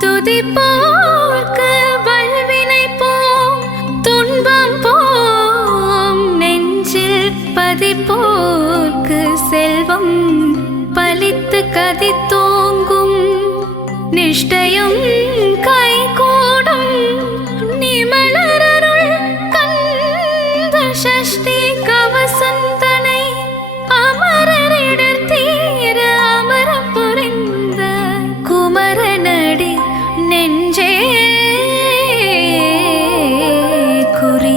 துதிப்போர்க்கு வல்வினை போம் துன்பம் போம் நெஞ்சில் பதிப்போர்க்கு செல்வம் பலித்து கதித்தோங்கும் நிஷ்டையும் கைகூடும் நிமலரருள் கந்த சஷ்டி கவசந்தனை அமரரிடர் தீர அமரம் புரிந்த குமரனடி நெஞ்சே குறி.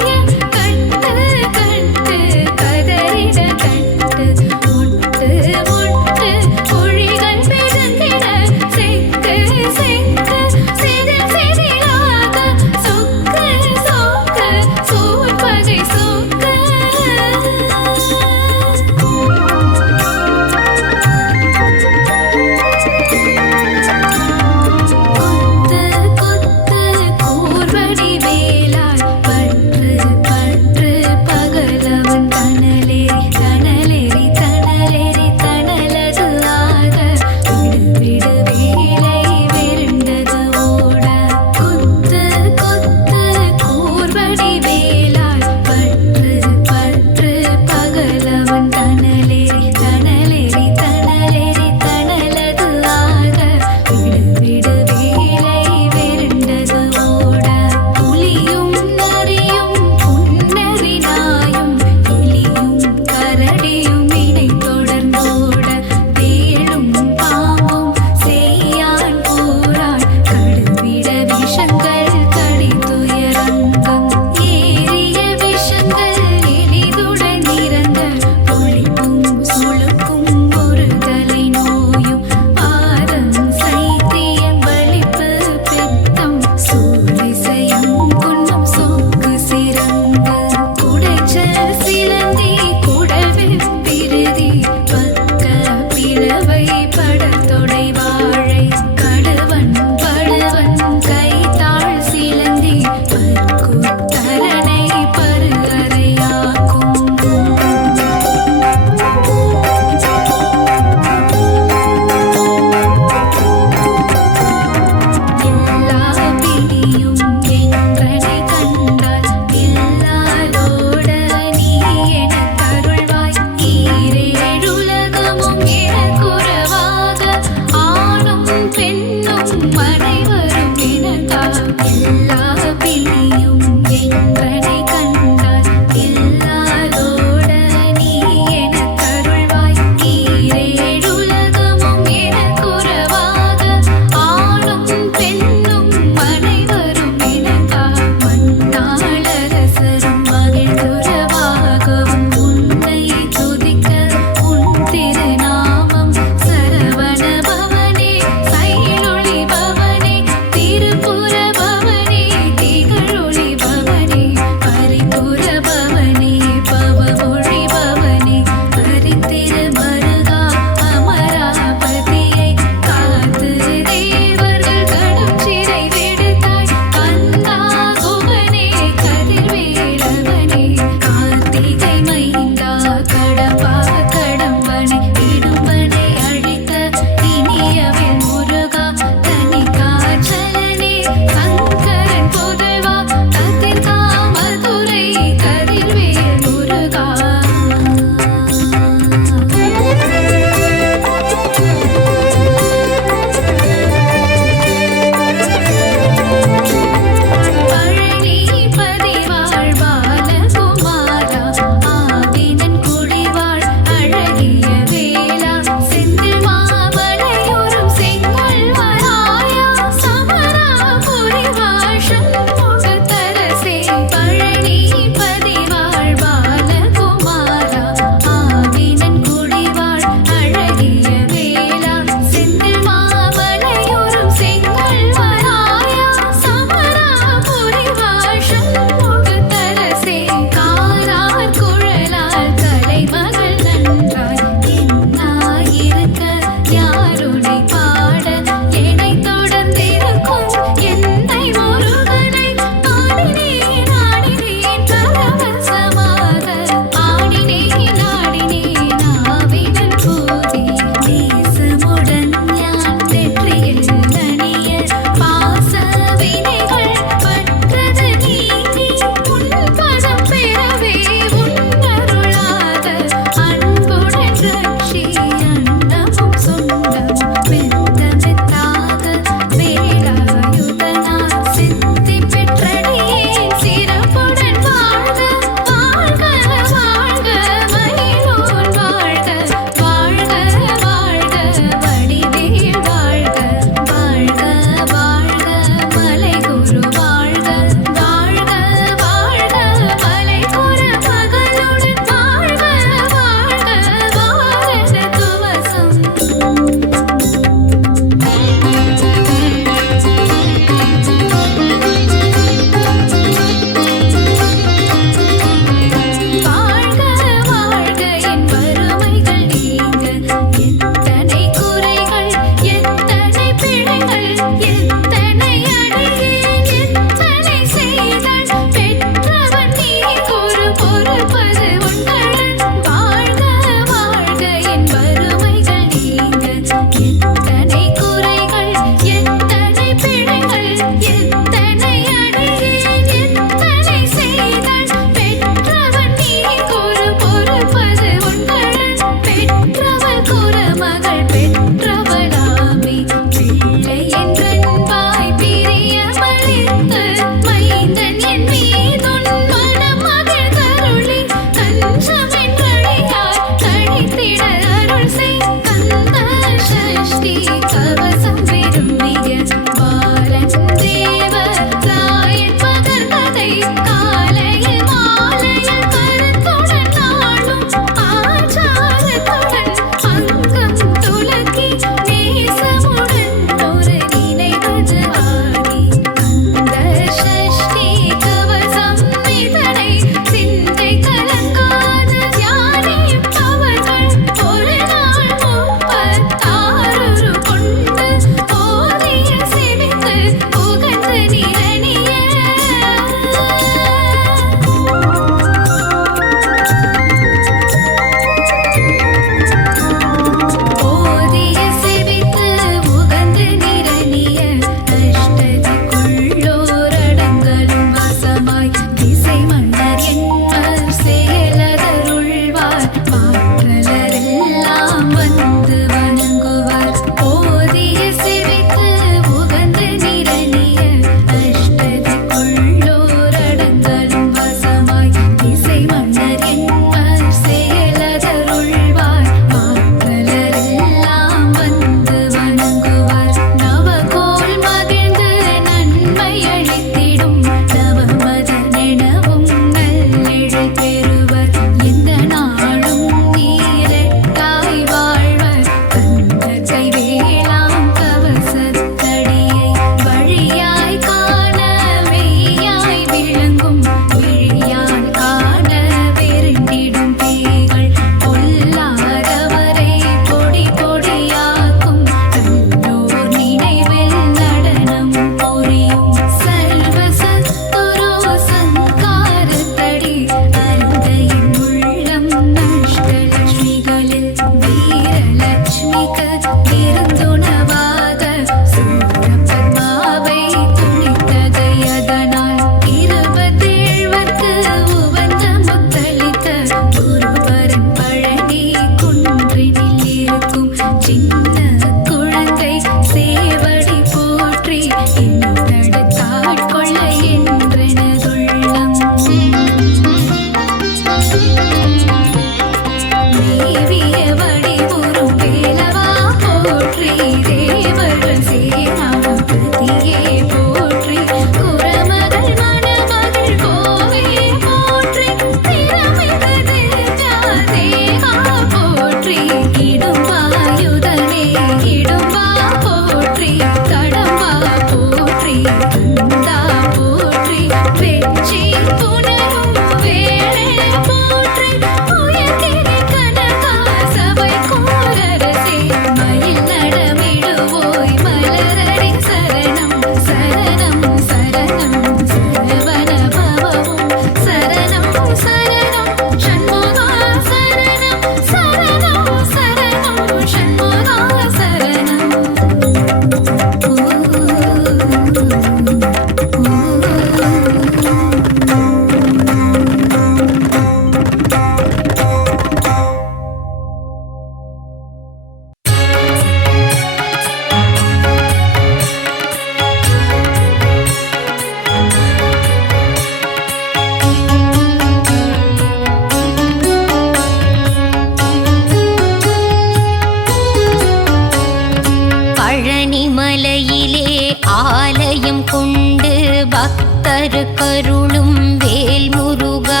பழனிமலையிலே ஆலயம் கொண்டு பக்தரு கருளும் வேல் முருகா,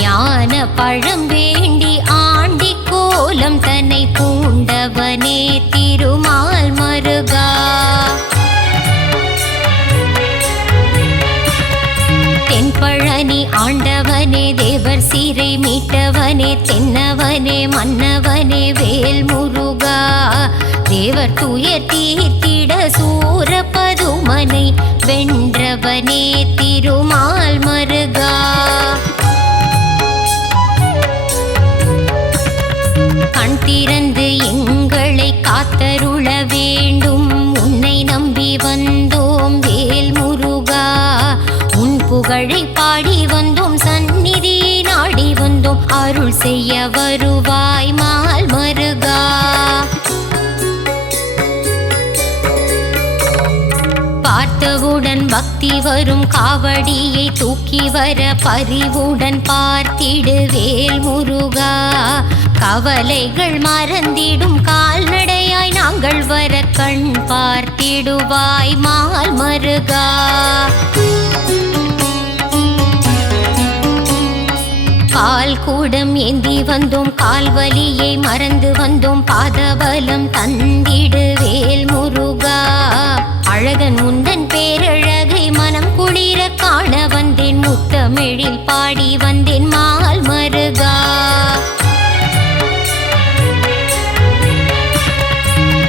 ஞான பழம் வேண்டி ஆண்டி கோலம் தன்னை பூண்டவனே திருமால் மருகா. தென்பழனி ஆண்டவனே தேவர் சீரை மீட்டவனே தென்னவனே மன்னவனே வேல் முருகா, தேவர் துயர் தீர்த்திட சூர பதுமனை வென்றவனே திருமால் மருகா. கண் திறந்து எங்களை காத்தருள வேண்டும், உன்னை நம்பி வந்தோம் வேல் முருகா. உன் புகழை பாடி வந்தோம், சந்நிதி நாடி வந்தோம், அருள் செய்ய வருவாய் மால் மருகா. பார்த்தவுடன் பக்தி வரும் காவடியை தூக்கி வர பரிவுடன் பார்த்திடு வேல் முருகா. கவலைகள் மறந்திடும் கால்நடையாய் நாங்கள் வர கண் பார்த்திடுவாய் மால் மருகா. பால் கூடம் ஏந்தி வந்தோம், கால்வலியை மறந்து வந்தோம், பாதபலம் தந்திடு வேல் முருகா. அழகன் முந்தன் பேரழகை மனம் குளிர காண வந்தேன், முத்தமிழில் பாடி வந்தேன் மால் மருகா.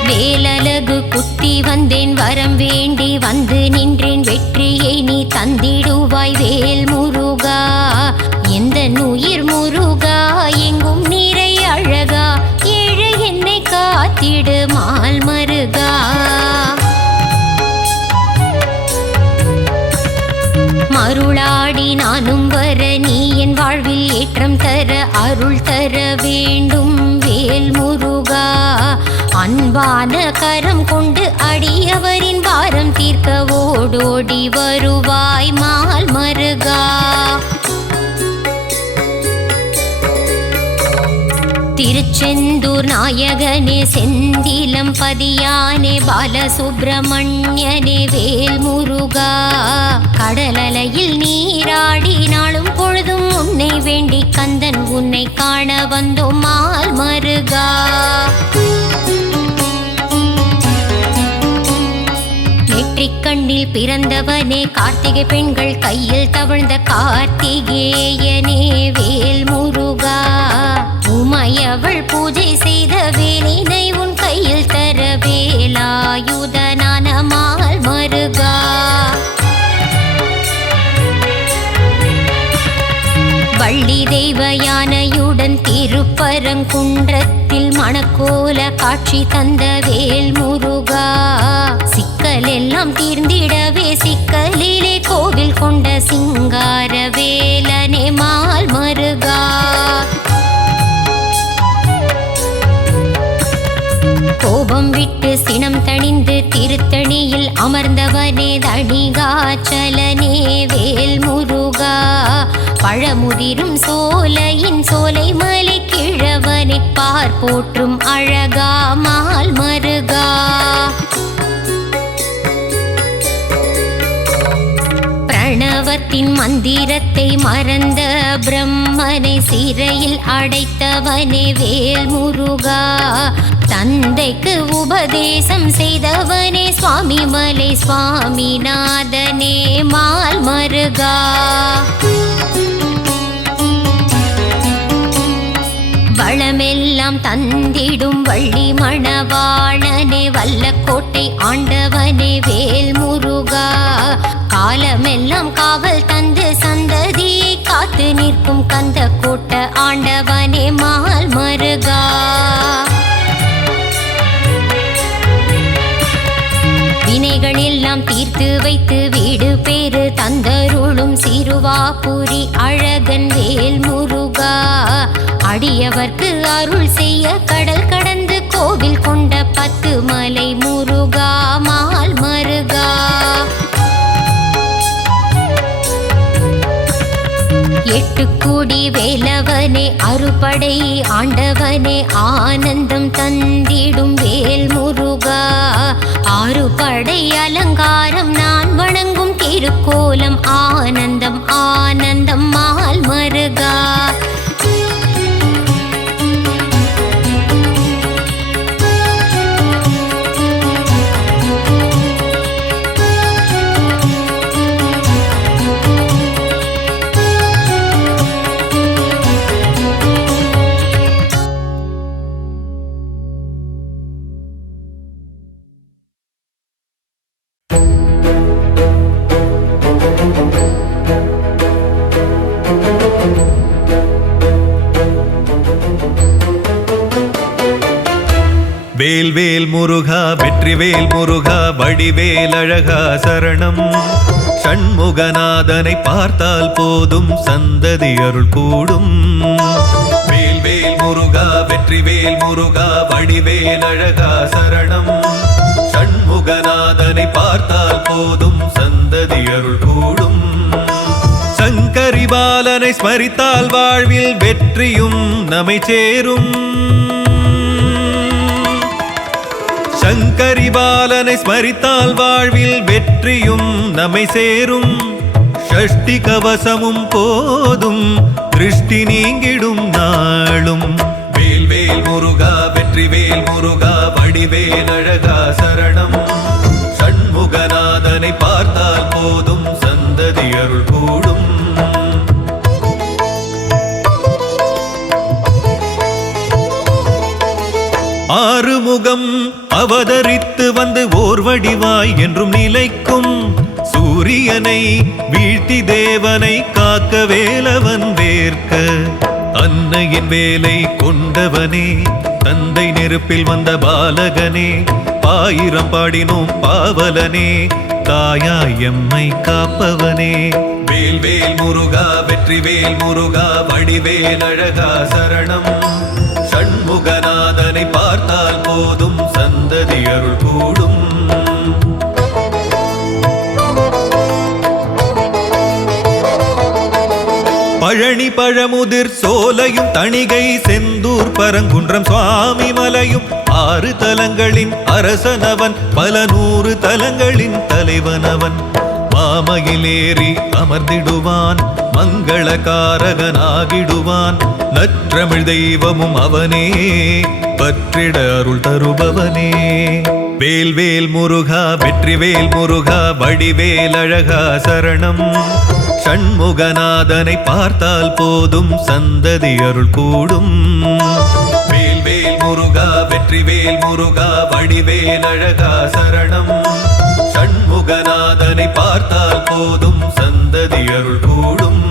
வேலழகு குத்தி வந்தேன், வரம் வேண்டி வந்து நின்றேன், வெற்றியை நீ தந்திடுவாய் வேல் முருகா. எந்த உயிர் முருகா எங்கும் நீரை அழகா, ஏழை என்னை காத்திடு மால் மருகா. மருளாடி நானும் வர நீ என் வாழ்வில் ஏற்றம் தர அருள் தர வேண்டும் வேல் முருகா. அன்பான கரம் கொண்டு அடியவரின் பாரம் தீர்க்க ஓடோடி வருவாய் மால் மருகா. திருச்செந்தூர் நாயகனே செந்திலம் பதியானே பாலசுப்பிரமணியனே வேல் முருகா. கடலலையில் நீராடி நாளும் பொழுதும் உன்னை வேண்டி கந்தன் உன்னை காண வந்தோம் மால் மருகா. நெற்றிக் கண்ணில் பிறந்தவனே கார்த்திகை பெண்கள் கையில் தவழ்ந்த கார்த்திகேயனே வேல் முருகா. உமையவள் பூஜை செய்த வேலினை உன் கையில் தர வேலாயுதனான மால் மருகா. வள்ளி தெய்வ யானையுடன் திருப்பரங்குன்றத்தில் மணக்கோல காட்சி தந்த வேல் முருகா. சிக்கல் எல்லாம் தீர்ந்திடவே சிக்கலிலே கோவில் கொண்ட சிங்கார வேலனே மால் மருகா. கோபம் விட்டு சினம் தணிந்து திருத்தணியில் அமர்ந்தவனே தணிகாச்சலனே வேல் முருகா. பழமுதிரும் சோலையின் சோலை மலை கிழவனை பார் போற்றும் அழகா மால் மருகா. பிரணவத்தின் மந்திரத்தை மறந்த பிரம்மனை சிறையில் அடைத்தவனே வேல் முருகா. தந்தைக்கு உபதேசம் செய்தவனே சுவாமி மலை சுவாமிநாதனே மால் மருகா. வளமெல்லாம் தந்திடும் வள்ளி மணவாளனே வல்லக்கோட்டை ஆண்டவனே வேல் முருகா. காலமெல்லாம் காவல் தந்து சந்ததியை காத்து நிற்கும் கந்த கோட்ட ஆண்டவனே மால் மருகா. வினைகள் எல்லாம் தீர்த்து வைத்து வீடு பேரு தந்தருளும் சிறுவாபுரி அழகன் வேல் முருகா. அடியவர்க்கு அருள் செய்ய கடல் கடந்து கோவில் கொண்ட 10 மலை முருகா மால் மருகா. எட்டுக்கூடி வேலவனே அறுபடை ஆண்டவனே ஆனந்தம் தந்திடும் வேல் முருகா ஆறுபடை அலங்காரம் நான் வணங்கும் திருக்கோலம் ஆனந்தம் ஆனந்தம் மால் மருகா வேல் வேல் முருகா வெற்றிவேல் முருகா வடிவேல் அழகா சரணம் ஷண்முகநாதனை பார்த்தால் போதும் சந்ததி அருள் கூடும் வேல் வேல் முருகா வெற்றிவேல் முருகா வடிவேல் அழகா சரணம் ஷண்முகநாதனை பார்த்தால் போதும் சந்ததி அருள் கூடும் சங்கரி பாலனை ஸ்மரித்தால் வாழ்வில் வெற்றியும் நம்மை சேரும் சங்கரி பாலனை ஸ்மரித்தால் வாழ்வில் வெற்றியும் நம்மை சேரும் ஷஷ்டி கவசமும் போதும் திருஷ்டி நீங்கிடும் நாளும் வேல் வேல் முருகா வெற்றிவேல் முருகா வடிவேல் அழகா சரணம் ஷண்முகநாதனை பார்த்தால் போதும் சந்ததி அருள் கூடும் ஆறுமுகம் அவதரித்து வந்து ஓர் வடிவாய் என்றும் நிலைக்கும் சூரியனை வீழ்த்தி தேவனை காக்க வேலவன் வேர்க்க அன்னையின் வேலை கொண்டவனே தந்தை நெருப்பில் வந்த பாலகனே பாயிரம் பாடினோம் பாவலனே தாயாய் எம்மை காப்பவனே வேல் வேல் முருகா வெற்றிவேல் முருகா வடிவேல் அழகா சரணம் ஷண்முகநாதனை பார்த்தால் போதும் சந்ததி அருள் கூடும் பழனி பழமுதிர் சோலையும் தணிகை செந்தூர் பரங்குன்றம் சுவாமி மலையும் 6 தலங்களின் அரசனவன் பல 100 தலங்களின் தலைவனவன் மாமையிலேறி அமர்ந்திடுவான் மங்களகாரகனாகிடுவான் நற்றமிழ் தெய்வமும் அவனே பற்றிட அருள் தருபவனே வேல் வேல் முருகா வெற்றிவேல் முருகா வடிவேல் அழகா சரணம் ஷண்முகநாதனை பார்த்தால் போதும் சந்ததி அருள் கூடும் வேல் வேல் முருகா வெற்றிவேல் முருகா வடிவேல் அழகா சரணம் ஷண்முகநாதனை பார்த்தால் போதும் சந்ததி அருள் கூடும்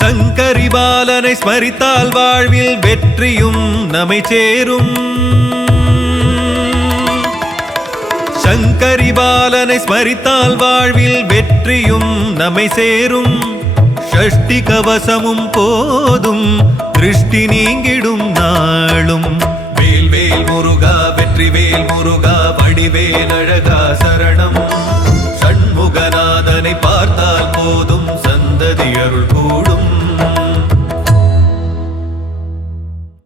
சங்கரி பாலனை ஸ்மரித்தால் வாழ்வில் வெற்றியும் நம்மை சேரும் சங்கரி பாலனை ஸ்மரித்தால் வாழ்வில் வெற்றியும் நம்மை சேரும் ஷஷ்டி கவசமும் போதும் திருஷ்டி நீங்கிடும் நாளும் வேல் வேல் முருகா வெற்றிவேல்